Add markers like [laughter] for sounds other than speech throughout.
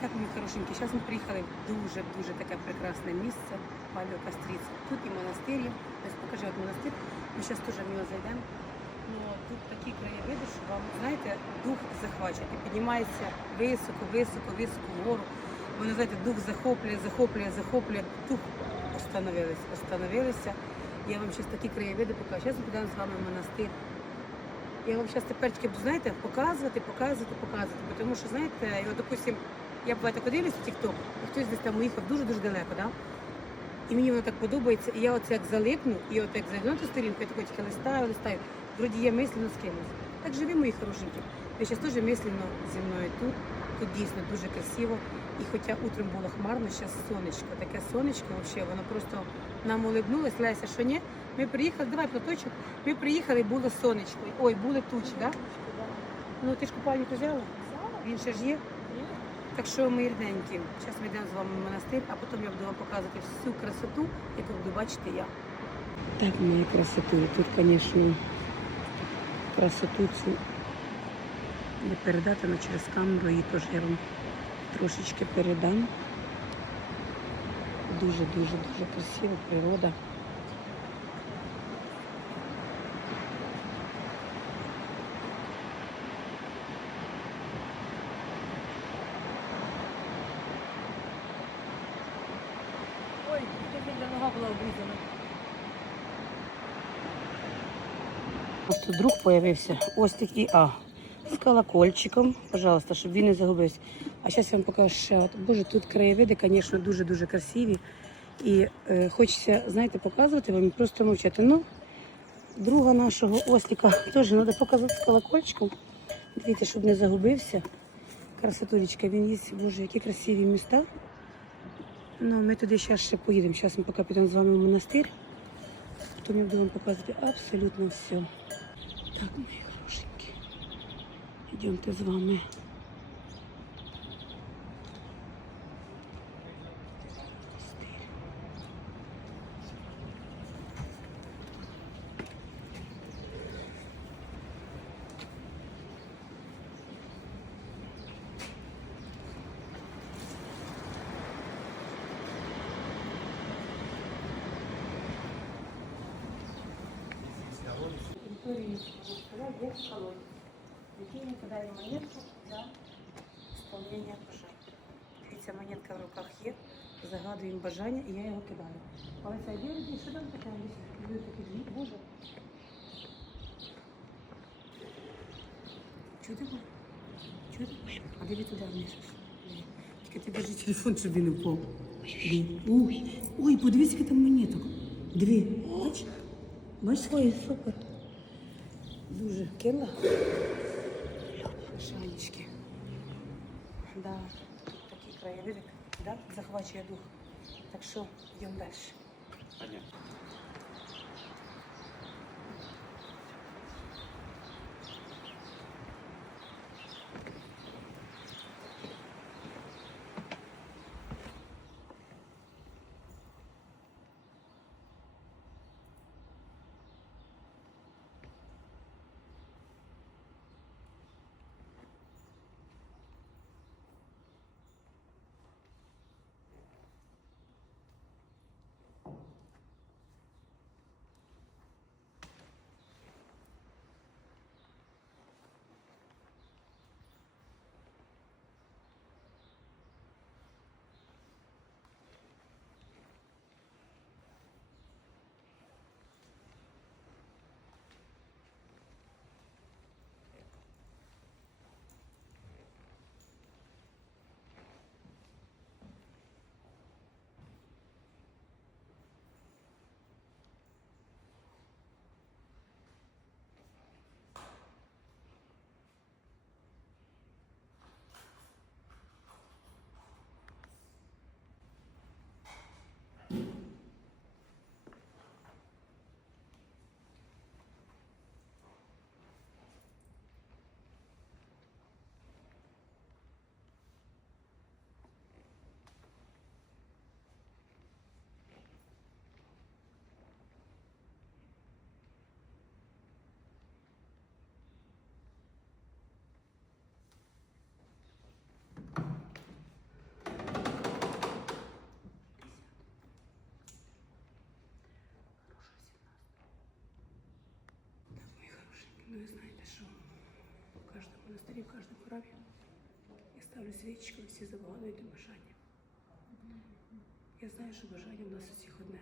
Так, мої хорошенькі, зараз ми приїхали в дуже-дуже таке прекрасне місце, Палеокастріця. Тут і монастир є. Покажи от монастир. Ми зараз теж в нього зайдемо. Ну, тут такі краєвиди, що вам, знаєте, дух захвачує. Піднімається високо, високо, високо вгору. Воно, знаєте, дух захоплює, захоплює, захоплює. Дух остановились, остановилися. Я вам зараз такі краєвиди покажу. Зараз ми підемо з вами в монастир. Я вам зараз тепер знаєте, показувати, показувати, показувати. Тому що, знаєте, от, допустим, я буває так дивлюсь в TikTok, і хтось десь там уїхав дуже-дуже далеко, да? І мені воно так подобається, і я оце як залипну, і от як зайду на ту сторінку, я тако тільки листаю, листаю. Вроді є мислено з кимось. Так живі, мої хорошенькі. Ви зараз теж мислено зі мною тут. Тут дійсно дуже красиво. І хоча утром було хмарно, зараз сонечко, таке сонечко, взагалі, воно просто нам улибнулось, Леся, що ні? Ми приїхали, давай платочок, ми приїхали, було сонечко. Ой, були тучі, так? Да? Ну ти ж купальник взяла? Він ще ж є? Так що ми рідненькі. Зараз ми йдемо з вами в монастир, а потім я буду вам показувати всю красоту, яку буду бачити я. Так, мої красоти. Тут, звісно, красоту цю не передати, але через камеру її теж я вам трошечки передам. Дуже-дуже дуже красива природа. Ой, тут для нога була обрізана. Нас тут друг появився. Ось такий, а, з колокольчиком, пожалуйста, щоб він не загубився. А зараз я вам покажу ще. От, Боже, тут краєвиди, звісно, дуже-дуже красиві. І е, хочеться, знаєте, показувати вам і просто мовчати. Ну, друга нашого осліка [laughs] теж треба показати з колокольчиком. Дивіться, щоб не загубився. Красотулечка, він є, боже, які красиві міста. Ну, ми туди зараз ще поїдемо. Зараз ми поки підемо з вами в монастир. Потім я буду вам показувати абсолютно все. Так, мої хорошенькі. Йдемте з вами. Монастир. Бажань. Дивіться, монетка в руках є, загадуємо бажання і я його кидаю. Але це вірить, що там таке? Люди такі дві, боже. Чути? Чути? А диви туди вниз. Тільки ти держи телефон, щоб він не впав. Ой, ой, подивись, яка там монеток. Дві. Бач? Бач свої, супер. Дуже кинула. Шанечки. Да, такий краєвид, да, захвачує дух. Так що йдемо далі. Ну и знаете что? В каждом монастыре, в каждом храме я ставлю свечечку, всі загадують бажання. Я знаю, що бажання в нас усіх одне.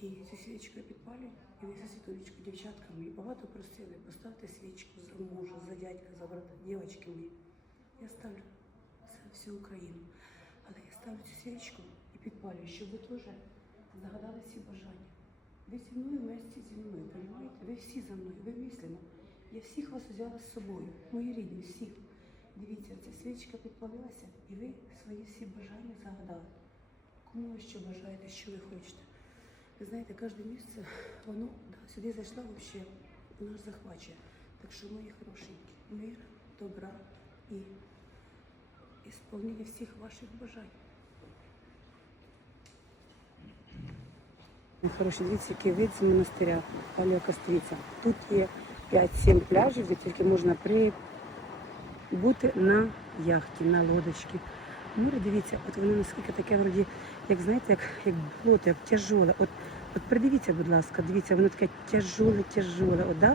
І цю свічку я підпалюю, і ви за світулечку дівчаткам і багато просили, поставте свічку за мужа, за дядька, за брата, дівчатки мені. Я ставлю це всю Україну. Але я ставлю цю свічку і підпалюю, щоб ви теж загадали всі бажання. Ви зі мною вместе зі мною, розумієте? Ви всі за мною, ви мислимо. Я всіх вас взяла з собою, мої рідні, всіх. Дивіться, ця свічка підпалилася, і ви свої всі бажання загадали. Кому ви що бажаєте, що ви хочете? Ви знаєте, кожне місце, воно да, сюди зайшла взагалі, воно захвачує. Так що, мої хорошенькі, мир, добра і ісполнення всіх ваших бажань. Хороші, дивіться, який вид з монастиря Палія Костриця. Тут є 5-7 пляжів, де тільки можна при... бути на яхті, на лодочці. Море, дивіться, от воно наскільки таке, вроді, як знаєте, як, як болото, як тяжоле. От, от придивіться, будь ласка, дивіться, воно таке тяжоле, тяжоле. От, да?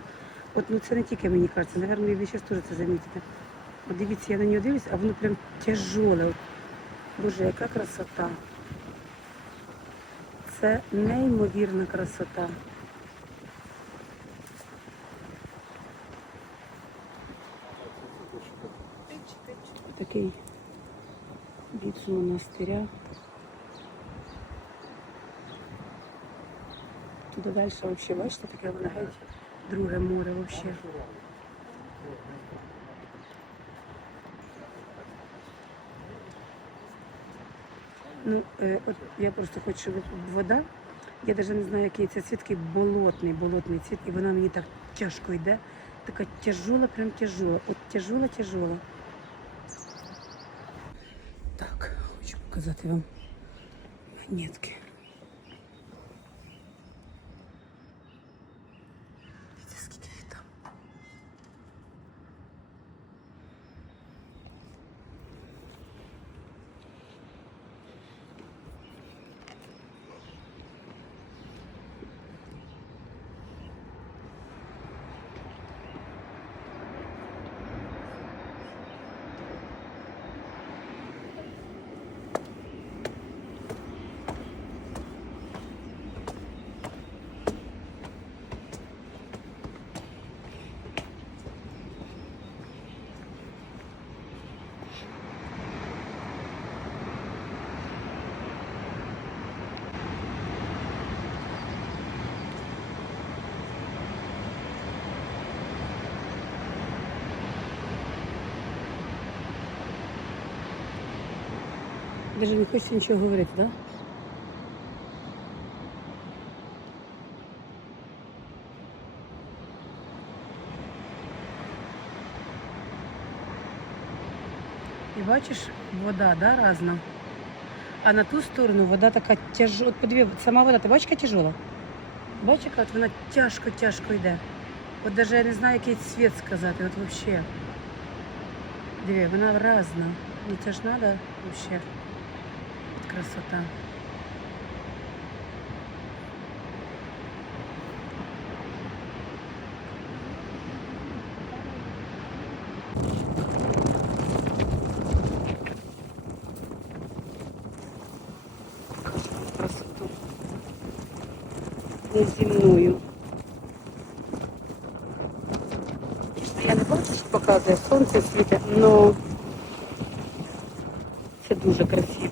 от, ну, це не тільки мені кажеться, напевно, ви зараз теж це замітите. От дивіться, я на нього дивлюсь, а воно прям тяжоле. Боже, яка красота. Це неймовірна красота. Такий від монастиря. Туди далі взагалі, бачите, таке воно геть друге море взагалі. Ну, е, от я просто хочу, щоб вода, я навіть не знаю, який це цвіт, такий болотний, болотний цвіт, і вона мені так тяжко йде. Така тяжола, прям тяжола. От тяжола, тяжола. Так, хочу показати вам монетки. Даже не хочеться нічого говорити? Да? І бачиш, вода, да, різна. А на ту сторону вода така тяжола. Подиви, сама вода, ти бачиш, яка тяжола? Бачиш, яка вона тяжко-тяжко йде. От навіть я не знаю, який цвіт сказати, от взагалі. Диви, вона різна. Ну це ж треба взагалі. От красота. красоту неземную. Я не бачу, що показує сонце світить, але це дуже красиво.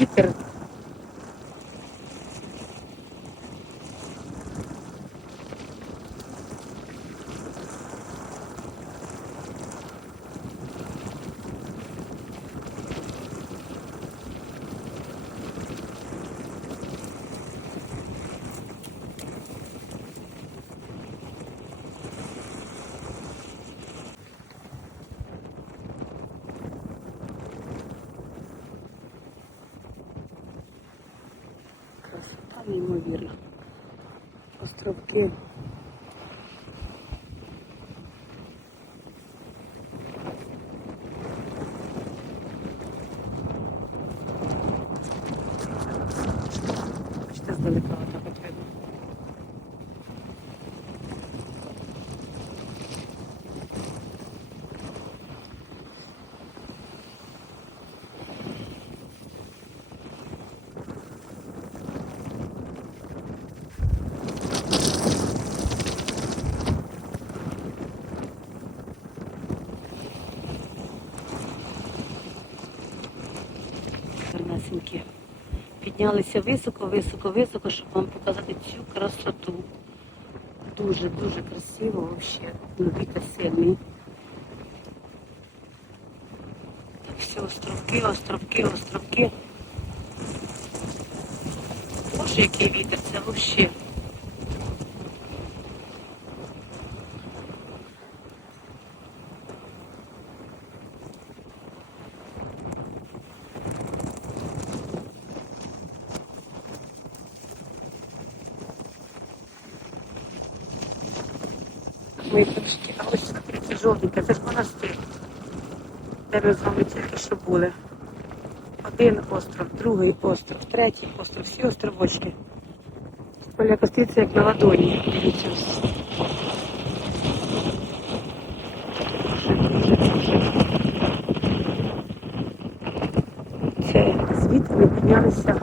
Вітер. Красота неймовірна. Островки. Бачите, здалека так от видно. Малесенькі. Піднялися високо, високо, високо, щоб вам показати цю красоту. Дуже, дуже красиво взагалі. Ну, вітер сильний. Так все, островки, островки, островки. Боже, який вітер, це взагалі. Ми почти, а ось смотрите, жовтеньке, це ж монастир. Де ми з вами тільки що були. Один остров, другий остров, третій остров, всі островочки. Поля костриця як на ладоні. Дивіться. Це звідти ми піднялися